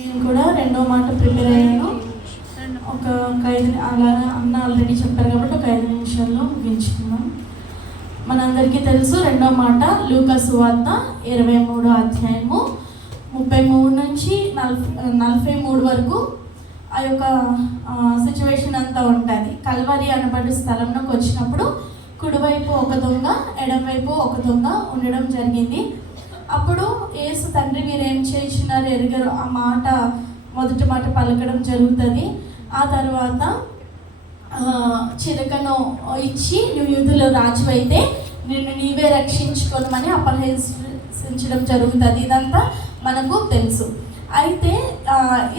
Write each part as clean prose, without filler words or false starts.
నేను కూడా రెండో మాట ప్రిపేర్ అయ్యాను. ఒక 5 అలా అన్న ఆల్రెడీ చెప్పారు కాబట్టి ఒక 5 నిమిషాల్లో ముగించుకున్నాం. మనందరికీ తెలుసు రెండో మాట లూకా సువార్త 23వ అధ్యాయము 33 నుంచి 43 వరకు ఆ యొక్క సిచ్యువేషన్ అంతా ఉంటుంది. కల్వరి అనబడే స్థలంలోకి వచ్చినప్పుడు కుడివైపు ఒక దొంగ, ఎడమవైపు ఒక దొంగ ఉండడం జరిగింది. అప్పుడు యేసు తండ్రి మీరేం చేసినారు ఎరగరు ఆ మాట మొదటి మాట పలకడం జరుగుతుంది. ఆ తర్వాత చిరకను ఇచ్చి నువ్వు యూదుల రాజు అయితే నిన్ను నీవే రక్షించుకోనమని అపహసించడం జరుగుతుంది. ఇదంతా మనకు తెలుసు. అయితే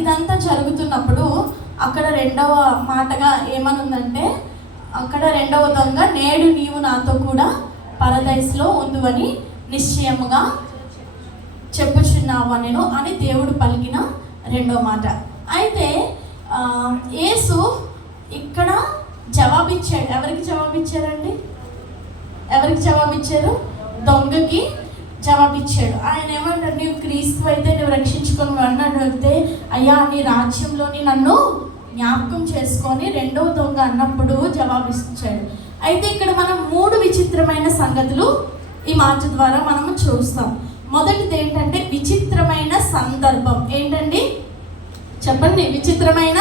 ఇదంతా జరుగుతున్నప్పుడు అక్కడ రెండవ మాటగా ఏమనుందంటే, అక్కడ రెండవ దొంగ నేడు నీవు నాతో కూడా పరదైస్లో ఉందువని నిశ్చయముగా చెప్పుచున్నావా నేను అని దేవుడు పలికిన రెండో మాట. అయితే యేసు ఇక్కడ జవాబిచ్చాడు. ఎవరికి జవాబిచ్చారండి? ఎవరికి జవాబిచ్చారు? దొంగకి జవాబిచ్చాడు. ఆయన ఏమంటాడు, నీవు క్రీస్తు అయితే నువ్వు రక్షించుకొని అన్నాడు. అయితే అయ్యా నీ రాజ్యంలోని నన్ను జ్ఞాపకం చేసుకొని రెండవ దొంగ అన్నప్పుడు జవాబిచ్చాడు. అయితే ఇక్కడ మనం 3 విచిత్రమైన సంగతులు ఈ మాట ద్వారా మనము చూస్తాం. మొదటిది ఏంటంటే విచిత్రమైన సందర్భం. ఏంటండి చెప్పండి? విచిత్రమైన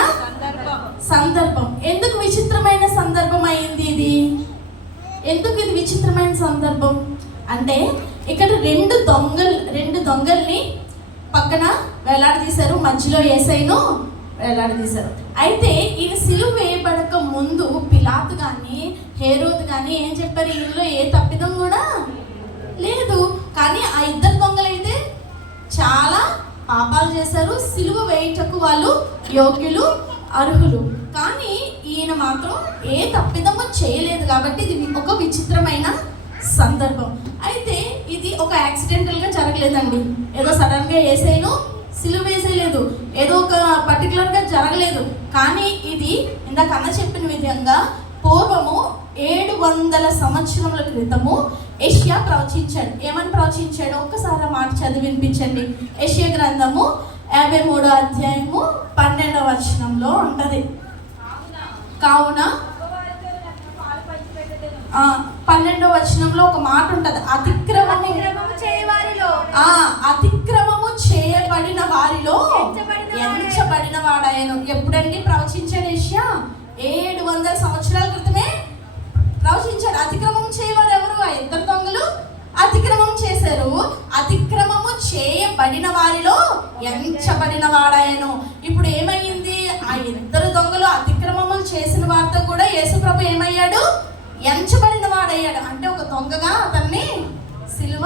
సందర్భం. ఎందుకు విచిత్రమైన సందర్భం అయింది ఇది? ఎందుకు ఇది విచిత్రమైన సందర్భం అంటే, ఇక్కడ రెండు దొంగల్ని పక్కన వేలాడదీశారు, మధ్యలో యేసయ్యను వేలాడదీశారు. అయితే ఈయన సిలువ వేయబడక ముందు పిలాతు కానీ హేరోదు కానీ ఏం చెప్పారు? ఈయనలో ఏ తప్పిదం కూడా లేదు. కానీ ఆ 2 దొంగలైతే చాలా పాపాలు చేశారు. సిలువ వేయటకు వాళ్ళు యోగ్యులు, అర్హులు. కానీ ఈయన మాత్రం ఏ తప్పిదమో చేయలేదు. కాబట్టి ఇది ఒక విచిత్రమైన సందర్భం. అయితే ఇది ఒక యాక్సిడెంటల్గా జరగలేదండి. ఏదో సడన్గా యేసయ్యను సిలువ వేసేయలేదు, ఏదో ఒక పర్టికులర్గా జరగలేదు. కానీ ఇది ఇందాక అన్న చెప్పిన విధంగా పూర్వము 700 సంవత్సరముల క్రితము యెషయా ప్రవచించాడు. ఏమని ప్రవచించాడు? ఒక్కసారి మాట చదివి వినిపించండి. యెషయా గ్రంథము 53వ అధ్యాయము 12వ వచనంలో ఉంటుంది. కావున 12వ వచనంలో ఒక మాట ఉంటుంది, అతిక్రమము చేయబడిన వారిలో ఎంచబడిన వాడాయను. ఎప్పుడండి ప్రవచించాడు యెషయా? 700 సంవత్సరాల క్రితమే ప్రవచించాడు. అతిక్రమం చేయవారు ఎవరు? ఆ 2 దొంగలు అతిక్రమం చేశారు. అతిక్రమము చేయబడిన వారిలో ఎంచబడిన వాడాయను. ఇప్పుడు ఏమైంది? ఆ 2 దొంగలు అతిక్రమములు చేసిన వారితో కూడా యేసు ప్రభు ఏమయ్యాడు? ఎంచబడిన వాడయ్యాడు. అంటే ఒక దొంగగా అతన్ని సిలువ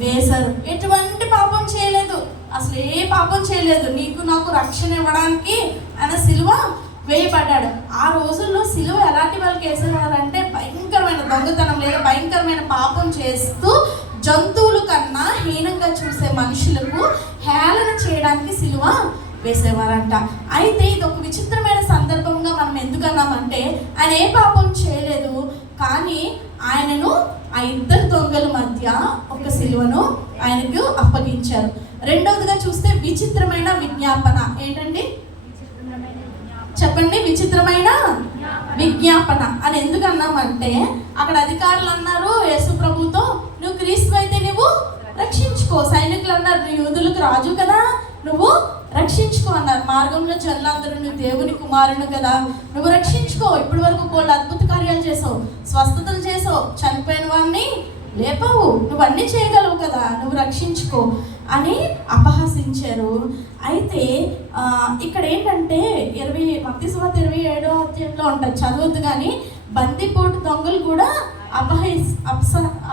వేశారు. ఎటువంటి పాపం చేయలేదు, అసలు ఏ పాపం చేయలేదు. నీకు నాకు రక్షణ ఇవ్వడానికి ఆయన సిలువ వేయబడ్డాడు. ఆ రోజుల్లో సిలువ ఎలాంటి వాళ్ళకి వేసేవారంటే భయంకరమైన దొంగతనం లేదా భయంకరమైన పాపం చేస్తూ జంతువుల కన్నా హీనంగా చూసే మనుషులకు హేళన చేయడానికి సిలువ వేసేవారంట. అయితే ఇది ఒక విచిత్రమైన సందర్భంగా మనం ఎందుకన్నామంటే, ఆయన ఏ పాపం చేయలేదు, కానీ ఆయనను ఆ 2 దొంగల మధ్య ఒక సిలువను ఆయనకు అప్పగించారు. రెండవదిగా చూస్తే విచిత్రమైన విజ్ఞాపన. ఏంటండి చెప్పండి? విచిత్రమైన విజ్ఞాపన అని ఎందుకు అన్నామంటే, అక్కడ అధికారులు అన్నారు యేసు ప్రభుతో, నువ్వు క్రీస్తు అయితే నువ్వు రక్షించుకో. సైనికులు అన్నారు, నువ్వు యూదులకు రాజు కదా, నువ్వు రక్షించుకో అన్నారు. మార్గంలో జనులందరూ నువ్వు దేవుని కుమారుని కదా, నువ్వు రక్షించుకో. ఇప్పటి వరకు కొన్ని అద్భుత కార్యాలు చేసావు, స్వస్థతలు చేసావు, చనిపోయిన వారిని లేపవు, నువ్వు అన్నీ చేయగలవు కదా, నువ్వు రక్షించుకో అని అపహసించారు. అయితే ఇక్కడ ఏంటంటే మత్తయి సువార్త 27వ అధ్యాయంలో ఉంటుంది, చదవద్దు కానీ బందిపోటు దొంగలు కూడా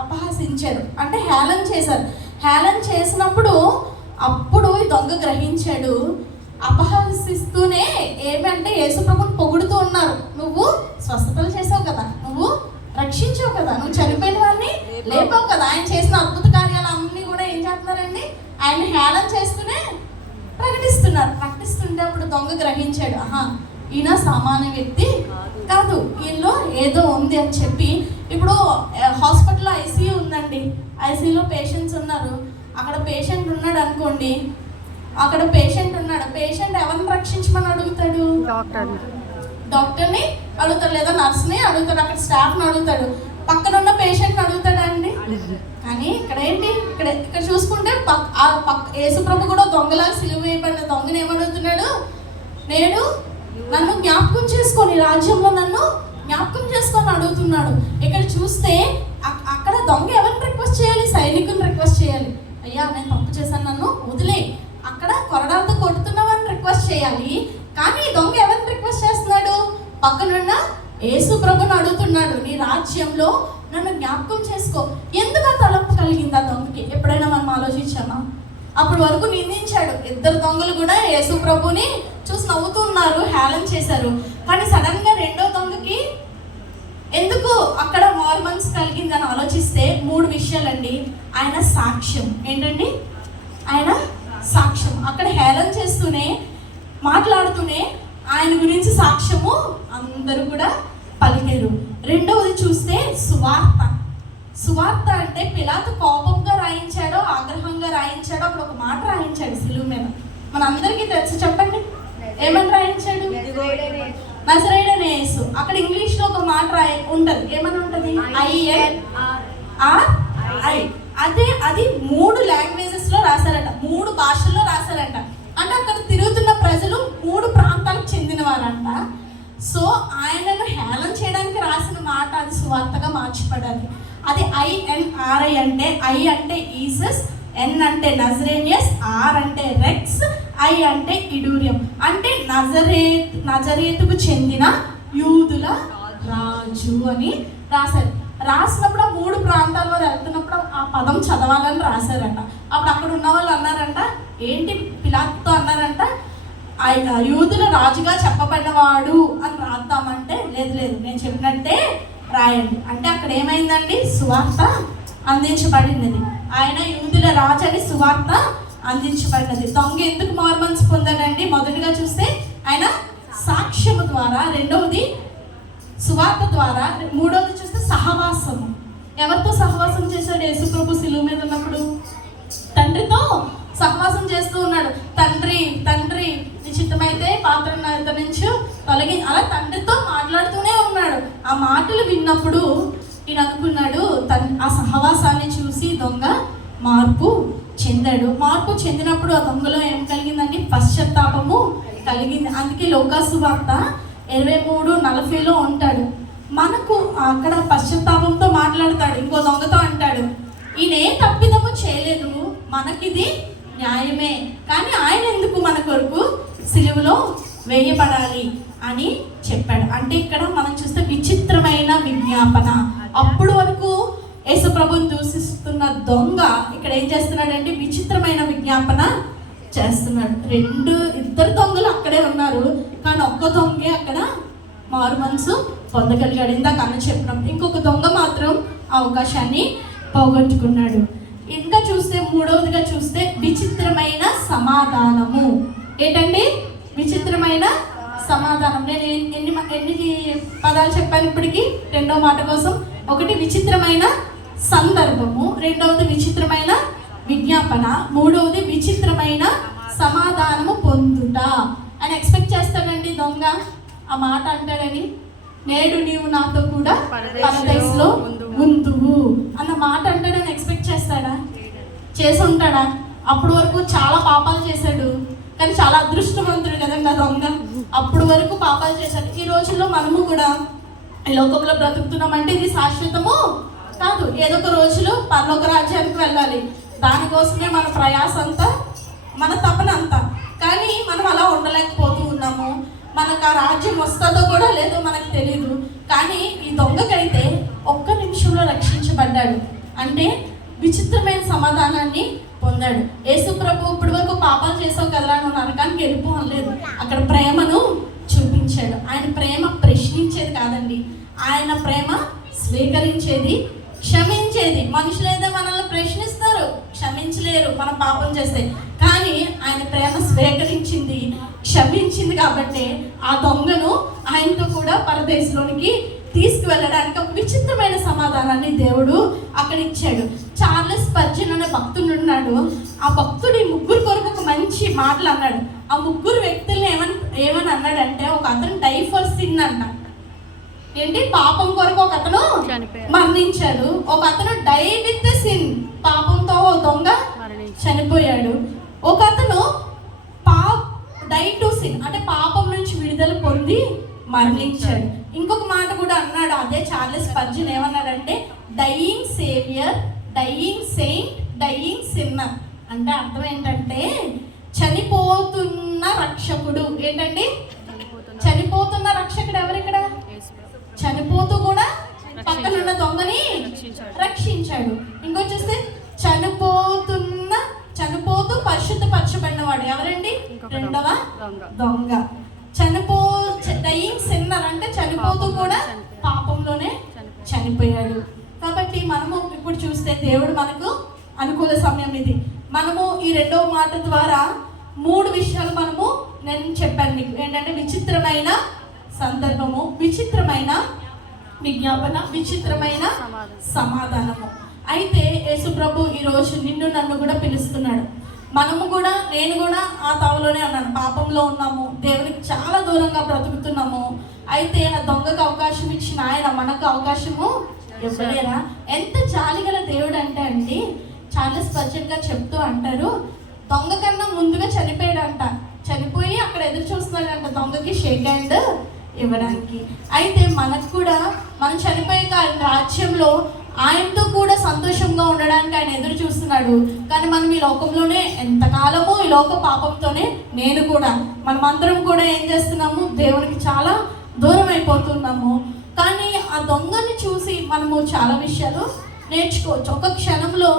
అపహసించారు, అంటే హేళన చేశారు. హేళన చేసినప్పుడు అప్పుడు ఈ దొంగ గ్రహించాడు. అపహసిస్తూనే ఏమంటే యేసు ప్రభుని పొగుడుతూ ఉన్నారు, నువ్వు స్వస్థతలు చేసావు కదా, నువ్వు రక్షించావు కదా, నువ్వు చనిపోయిన వారిని లేపావు కదా. ఆయన చేసిన అద్భుత కార్యాలు అన్నీ కూడా ఏం చేస్తున్నారండి? ఆయన హేళన చేస్తూనే ప్రకటిస్తుంటే అప్పుడు దొంగ గ్రహించాడు, ఆహా ఈయన సామాన్య వ్యక్తి కాదు, ఈయనలో ఏదో ఉంది అని చెప్పి. ఇప్పుడు హాస్పిటల్లో ఐసీయూ ఉందండి, ఐసీయూలో పేషెంట్స్ ఉన్నారు. అక్కడ పేషెంట్ ఉన్నాడు అనుకోండి, అక్కడ పేషెంట్ ఉన్నాడు. పేషెంట్ ఎవరిని రక్షించమని అడుగుతాడు? డాక్టర్ని అడుగుతాడు, లేదా నర్స్ని అడుగుతాడు, అక్కడ స్టాఫ్ని అడుగుతాడు, పక్కన ఉన్న పేషెంట్ని అడుగుతాడా అండి? కానీ ఇక్కడ ఏంటి, ఇక్కడ చూసుకుంటే యేసుప్రభు కూడా దొంగలాగా సిలువ వేయబడిన దొంగని ఏమడుగుతున్నాడు? నేను నన్ను జ్ఞాపకం చేసుకొని, రాజ్యంలో నన్ను జ్ఞాపకం చేసుకొని అడుగుతున్నాడు. ఇక్కడ చూస్తే అక్కడ దొంగ ఎవరిని రిక్వెస్ట్ చేయాలి? సైనికుని రిక్వెస్ట్ చేయాలి. అయ్యా నేను తప్పు చేశాను, నన్ను వదిలే. అక్కడ కొరడాలతో కొడుతున్నావని రిక్వెస్ట్ చేయాలి. కానీ దొంగ ఎవరిని రిక్వెస్ట్ చేస్తున్నాడు? పక్కనున్న యేసు ప్రభుని అడుగుతున్నాడు, నీ రాజ్యంలో నన్ను జ్ఞాపకం చేసుకో. ఎందుకు ఆ తలంపు కలిగింది ఆ దొంగకి? ఎప్పుడైనా మనం ఆలోచించామా? అప్పటి వరకు నిందించాడు. ఇద్దరు దొంగలు కూడా యేసు ప్రభుని చూసి నవ్వుతున్నారు, హేళన చేశారు. కానీ సడన్ గా రెండో దొంగకి ఎందుకు అక్కడ మార్మన్స్ కలిగిందని ఆలోచిస్తే 3 విషయాలండి. ఆయన సాక్ష్యం. ఏంటండి? ఆయన సాక్ష్యం. అక్కడ హేళన చేస్తూనే, మాట్లాడుతూనే ఆయన గురించి సాక్ష్యము అందరూ కూడా పలికారు. రెండవది చూస్తే సువార్త. సువార్త అంటే పిలాతు కోపంగా రాయించాడో ఆగ్రహంగా రాయించాడో అక్కడ ఒక మాట రాయించాడు సిలువ మీద. మనందరికీ తెలుసు, చెప్పండి ఏమని రాయించాడు? నజరేయుడైన యేసు. అక్కడ ఇంగ్లీష్ లో ఒక మాట ఉంటది, ఏమని ఉంటది? INRI. అది 3 లాంగ్వేజెస్ లో రాశారట, 3 భాషల్లో రాశారట. అంటే అక్కడ తిరుగుతున్న ప్రజలు 3 ప్రాంతాలకు చెందిన వారంట. సో ఆయనను హేళన చేయడానికి రాసిన మాట అది సువార్తగా మార్చబడాలి. అది INRI అంటే, I అంటే ఈసస్, N అంటే నజరేనియస్, R అంటే రెక్స్, I అంటే ఇడూరియం. అంటే నజరేతుకు చెందిన యూదుల రాజు అని రాశారు. రాసినప్పుడు ఆ 3 ప్రాంతాల్లో వెళ్తున్నప్పుడు ఆ పదం చదవాలని రాశారంట. అప్పుడు అక్కడ ఉన్న వాళ్ళు అన్నారంట, ఏంటి పిలాతుతో అన్నారంట, యూదుల రాజుగా చెప్పబడినవాడు అని రాద్దామంటే, లేదు నేను చెప్పినట్టే రాయండి. అంటే అక్కడ ఏమైందండి? సువార్త అందించబడినది. ఆయన యూదుల రాజు అని సువార్త అందించబడినది. దొంగ ఎందుకు మార్మన్స్ పొందాడండి? మొదటిగా చూస్తే ఆయన సాక్ష్యము ద్వారా, రెండవది సువార్త ద్వారా, మూడవది చూస్తే సహవాసము. ఎవరితో సహవాసం చేశాడు యేసుప్రభు సిలువ మీద ఉన్నప్పుడు? తండ్రితో సహవాసం చేస్తూ ఉన్నాడు. తండ్రి నిశ్చితమైతే పాత్రను నా యొద్ద నుంచి తొలగి, అలా తండ్రితో మాట్లాడుతూనే ఉన్నాడు. ఆ మాటలు విన్నప్పుడు ఈయన అనుకున్నాడు, ఆ సహవాసాన్ని చూసి దొంగ మార్పు చెందాడు. మార్పు చెందినప్పుడు ఆ దొంగలో ఏం కలిగిందండి? పశ్చాత్తాపము కలిగింది. అందుకే లోకాసు వార్త 23:40లో ఉంటాడు. మనకు అక్కడ పశ్చాత్తాపంతో మాట్లాడతాడు. ఇంకో దొంగతో అంటాడు, ఈయన ఏ తప్పిదము చేయలేదు, మనకిది న్యాయమే, కానీ ఆయన ఎందుకు మన కొరకు సిలువలో వేయబడాలి అని చెప్పాడు. అంటే ఇక్కడ మనం చూస్తే విచిత్రమైన విజ్ఞాపన. అప్పుడు వరకు యేసుప్రభుని దూషిస్తున్న దొంగ ఇక్కడ ఏం చేస్తున్నాడంటే విచిత్రమైన విజ్ఞాపన చేస్తున్నాడు. ఇద్దరు దొంగలు అక్కడే ఉన్నారు, కానీ ఒక్క దొంగే అక్కడ మారు మనసు పొందగలిగాడు. ఇందాక అన్న చెప్పినాం. ఇంకొక దొంగ మాత్రం అవకాశాన్ని పోగొట్టుకున్నాడు. ఇంకా చూస్తే మూడవదిగా చూస్తే విచిత్రమైన సమాధానము. ఏంటండి? విచిత్రమైన సమాధానం. నేను ఎన్ని పదాలు చెప్పాను ఇప్పటికీ? రెండో మాట కోసం. ఒకటి విచిత్రమైన సందర్భము, రెండవది విచిత్రమైన విజ్ఞాపన, మూడవది విచిత్రమైన సమాధానము పొందుట. అని ఎక్స్పెక్ట్ చేస్తాడండి దొంగ ఆ మాట అంటాడని, నేడు నీవు నాతో కూడా పరదేశంలో ఉందువు అన్న మాట అంటాడని ఎక్స్పెక్ట్ చేస్తాడా? చేసి ఉంటాడా? అప్పటి వరకు చాలా పాపాలు చేశాడు, కానీ చాలా అదృష్టవంతుడు కదండి ఆ దొంగ. అప్పటి వరకు పాపాలు చేశాడు. ఈ రోజుల్లో మనము కూడా ఈ లోకంలో బ్రతుకుతున్నామంటే ఇది శాశ్వతము కాదు. ఏదో ఒక రోజులు పరలోక రాజ్యానికి వెళ్ళాలి. దానికోసమే మన ప్రయాస అంతా, మన తపన అంతా. కానీ మనం అలా ఉండలేకపోతూ ఉన్నాము. మనకు ఆ రాజ్యం వస్తుందో కూడా లేదో మనకు తెలియదు. కానీ ఈ దొంగకైతే ఒక్క నిమిషంలో రక్షించబడ్డాడు. అంటే విచిత్రమైన సమాధానాన్ని పొందాడు. యేసు ప్రభు ఇప్పటి వరకు పాపాలు చేసావు కదరా, నువ్వు నరకానికి వెళ్ళిపోలేదు. అక్కడ ప్రేమను చూపించాడు. ఆయన ప్రేమ ప్రశ్నించేది కాదండి, ఆయన ప్రేమ స్వీకరించేది, క్షమించేది. మనుషులైతే మనల్ని ప్రశ్నిస్తారు, క్షమించలేరు మనం పాపం చేస్తే. కానీ ఆయన ప్రేమ స్వీకరించింది, క్షమించింది. కాబట్టి ఆ దొంగను ఆయనతో కూడా పరదేశంలోనికి తీసుకువెళ్ళడానికి ఒక విచిత్రమైన సమాధానాన్ని దేవుడు అక్కడ ఇచ్చాడు. చార్లెస్ స్పర్జన్ అనే భక్తుడు ఉన్నాడు. ఆ భక్తుడు ఈ ముగ్గురు కొరకు ఒక మంచి మాటలు అన్నాడు. ఆ ముగ్గురు వ్యక్తుల్ని ఏమని అన్నాడంటే, ఒక అతను డై ఫర్ సిన్ అంట, ఏంటి పాపం కొరకు ఒక అతను మరణించాడు. ఒక అతను డై విత్ సిన్, పాపంతో దొంగ చనిపోయాడు. ఒక అతను డై టు సిన్ అంటే పాపం నుంచి విడుదల పొంది మరణించాడు. ఇంకొక మాట కూడా అన్నాడు అదే చార్లెస్ స్పర్జన్, ఏమన్నాడంటే dying saviour, dying saint, dying sinner. అంటే అర్థం ఏంటంటే చనిపోతున్న రక్షకుడు. ఏంటండి చనిపోతున్న రక్షకుడు ఎవరు? ఇక్కడ చనిపోతూ కూడా పక్కనున్న దొంగని రక్షించాడు. ఇంకొచ్చేస్తే చనిపోతూ పరిశుద్ధపరచబడినవాడు ఎవరండి? రెండవ దొంగ. డయింగ్ సిన్నర్ అంటే చనిపోతూ కూడా పాపంలోనే చనిపోయాడు. కాబట్టి మనము ఇప్పుడు చూస్తే దేవుడు మనకు అనుకూల సమయం ఇది. మనము ఈ రెండవ మాట ద్వారా 3 విషయాలు నేను చెప్పాను మీకు. ఏంటంటే విచిత్రమైన సందర్భము, విచిత్రమైన విజ్ఞాపన, విచిత్రమైన సమాధానము. అయితే యేసుప్రభు ఈరోజు నిన్ను నన్ను కూడా పిలుస్తున్నాడు. మనము కూడా, నేను కూడా ఆ తావులోనే అన్నాను, పాపంలో ఉన్నాము, దేవునికి చాలా దూరంగా బ్రతుకుతున్నాము. అయితే ఆ దొంగకు అవకాశం ఇచ్చిన ఆయన మనకు అవకాశము ఇవ్వలేరా? ఎంత జాలిగల దేవుడు అంటే అండి, చార్లెస్ స్పర్జన్ గారు చెప్తూ అంటారు, దొంగ కన్నా ముందుగా చనిపోయాడంట. చనిపోయి అక్కడ ఎదురు చూస్తున్నాడంట దొంగకి షేక్ హ్యాండ్ ఇవ్వడానికి. అయితే మనకు కూడా మనం చనిపోయాక ఆయన రాజ్యంలో ఆయనతో కూడా సంతోషంగా ఉండడానికి ఆయన ఎదురు చూస్తున్నాడు. కానీ మనం ఈ లోకంలోనే ఎంతకాలమో ఈ లోక పాపంతోనే మనమందరం కూడా ఏం చేస్తున్నాము? దేవునికి చాలా దూరం అయిపోతున్నాము. కానీ ఆ దొంగని చూసి మనము చాలా విషయాలు నేర్చుకోవచ్చు. ఒక క్షణంలో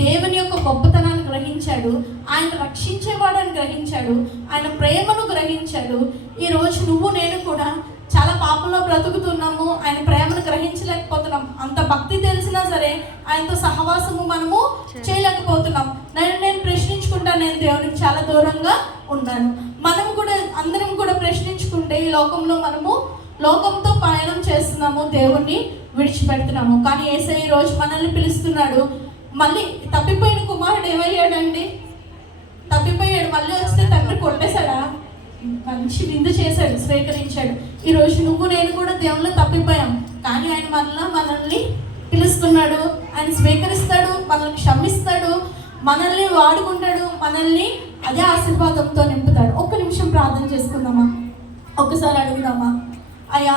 దేవుని యొక్క గొప్పతనాన్ని గ్రహించాడు, ఆయన రక్షించేవాడని గ్రహించాడు, ఆయన ప్రేమను గ్రహించాడు. ఈరోజు నువ్వు నేను కూడా చాలా పాపంలో బ్రతుకుతున్నాము, ఆయన ప్రేమను గ్రహించలేకపోతున్నాం. అంత భక్తి తెలిసినా సరే ఆయనతో సహవాసము మనము చేయలేకపోతున్నాం. నేను ప్రశ్నించుకుంటాను, నేను దేవునికి చాలా దూరంగా ఉన్నాను. మనం కూడా అందరం కూడా ప్రశ్నించుకుంటే ఈ లోకంలో మనము లోకంతో పయనం చేస్తున్నాము, దేవుణ్ణి విడిచిపెడుతున్నాము. కానీ యేసయ్య ఈ రోజు మనల్ని పిలుస్తున్నాడు. మళ్ళీ తప్పిపోయిన కుమారుడు ఏమయ్యాడండి? తప్పిపోయాడు. మళ్ళీ వస్తే తండ్రి కొట్టేశాడా? మంచి విందు చేశాడు, స్వీకరించాడు. ఈరోజు నువ్వు నేను కూడా దేవుళ్ళు తప్పిపోయాం, కానీ ఆయన మనల్ని పిలుస్తున్నాడు, ఆయన స్వీకరిస్తాడు, మనల్ని క్షమిస్తాడు, మనల్ని వాడుకుంటాడు, మనల్ని అదే ఆశీర్వాదంతో నింపుతాడు. ఒక్క నిమిషం ప్రార్థన చేసుకుందామా? ఒక్కసారి అడుగుదామా? అయ్యా,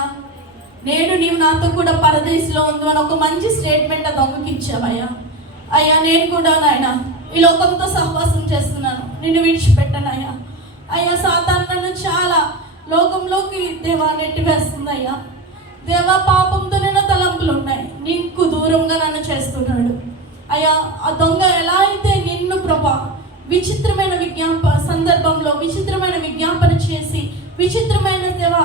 నేడు నీవు నాతో కూడా పరదేశంలో ఉండు అని ఒక మంచి స్టేట్మెంట్ ఆ దొంగకి ఇచ్చావయ్యా. అయ్యా, నేను కూడా నాయన ఈ లోకంతో సహవాసం చేస్తున్నాను, నిన్ను విడిచిపెట్టను అయ్యా. అయ్యా, సాతాను నన్ను చాలా లోకంలోకి దేవా నెట్టివేస్తుంది అయ్యా. దేవా, పాపంతో నేను తలంపులు ఉన్నాయి, నీకు దూరంగా నన్ను చేస్తున్నాడు అయ్యా. ఆ దొంగ ఎలా అయితే నిన్ను ప్రభా విచిత్రమైన సందర్భంలో విచిత్రమైన విజ్ఞాపన చేసి విచిత్రమైన దేవా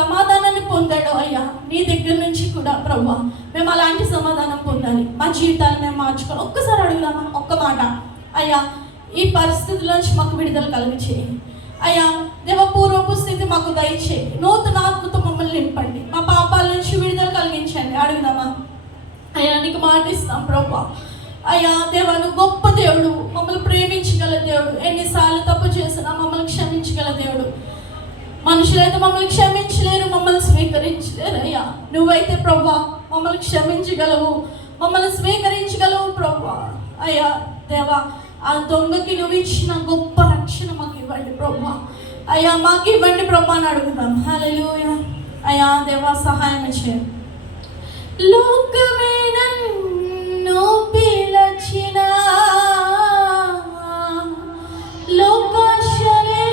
సమాధానాన్ని పొందాడు అయ్యా, నీ దగ్గర నుంచి కూడా ప్రభా మేము అలాంటి సమాధానం పొందాలి, మా జీవితాన్ని మేము మార్చుకోవాలి. ఒక్కసారి అడుగుదామా? ఒక్క మాట. అయ్యా, ఈ పరిస్థితుల నుంచి మాకు విడుదల కలిగించేయి అయ్యా. దేవ, పూర్వపు స్థితి మాకు దయచేయి, నూతన ఆత్మతో మమ్మల్ని నింపండి, మా పాపాల నుంచి విడుదల కలిగించండి. అడుగుదామా? అయ్యా, నీకు మాట ఇస్తాం ప్రభా. అయ్యా దేవా, నువ్వు గొప్ప దేవుడు, మమ్మల్ని ప్రేమించగల దేవుడు, ఎన్నిసార్లు తప్పు చేసినా మమ్మల్ని క్షమించగల దేవుడు. మనుషులైతే మమ్మల్ని క్షమించలేరు, మమ్మల్ని స్వీకరించలేరు అయ్యా. నువ్వైతే ప్రభా మమ్మల్ని క్షమించగలవు, మమ్మల్ని స్వీకరించగలవు ప్రభా. అయ్యా దేవా, ఆ దొంగకి నువ్వు ఇచ్చిన గొప్ప రక్షణ మాకు ఇవ్వండి ప్రభా. అయ్యా, మాకు ఇవ్వండి ప్రభా అని అడుగుతాం. హల్లెలూయా. అయ్యా దేవా, సహాయం చేయండి. లోకమే నన్ను పిలచినా, లోకాశలే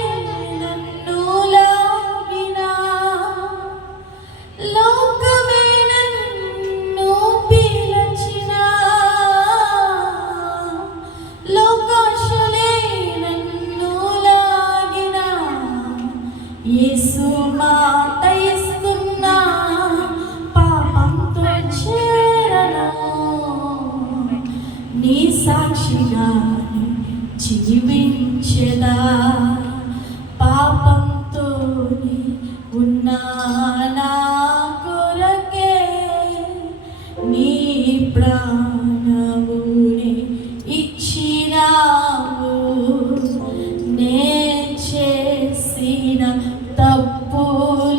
నన్ను లాగినా, లోకమే నన్ను పిలచినా, లోకాశలే నన్ను లాగినా, యేసు మాట ఇస్తున్నా, పాపంతో చేరను, నీ సాక్షి చేసిన తప్పులన్నిటినీ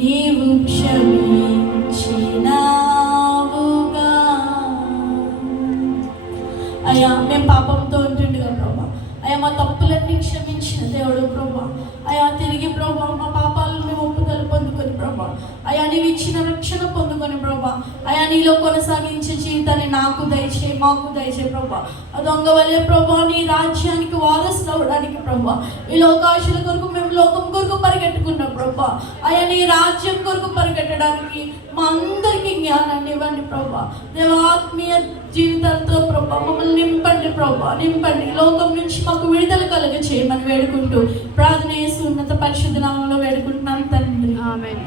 నీవు క్షమించినావుగా. అయ్యా మేము పాపంతో ఉంటుండగా ప్రభా, అయ్యా మా తప్పులన్నీ క్షమించిన దేవుడు ప్రభా. అయ్యా తిరిగి ప్రభా మా పాపాలను మేము ఒప్పుదల పొందుకొని ప్రభా, అయ్యా నీవు ఇచ్చిన రక్షణ పొందుకొని ప్రభా, అయ్యా నీలో కొనసాగించే జీవితాన్ని నాకు దయచేయి, మాకు దయచేయి ప్రభా. దొంగ వల్లే ప్రభా నీ రాజ్యానికి వారసులు అవడానికి ప్రభా, ఈ లోకాశల కొరకు మేము లోకం కొరకు పరిగెట్టుకున్నాం ప్రభా. అయ్యా నీ రాజ్యం కొరకు పరిగెట్టడానికి మా అందరికీ జ్ఞానాన్ని ఇవ్వండి ప్రభా. దేవాత్మీయ జీవితాలతో ప్రభా మమ్మల్ని నింపండి ప్రభా, నింపండి. లోకం నుంచి మాకు విడుదల కలుగ చేయమని వేడుకుంటూ ప్రార్థన చేసి ఉన్నత పరిశుద్ధ నామంలో వేడుకుంటున్నాను తండ్రి. ఆమేన్.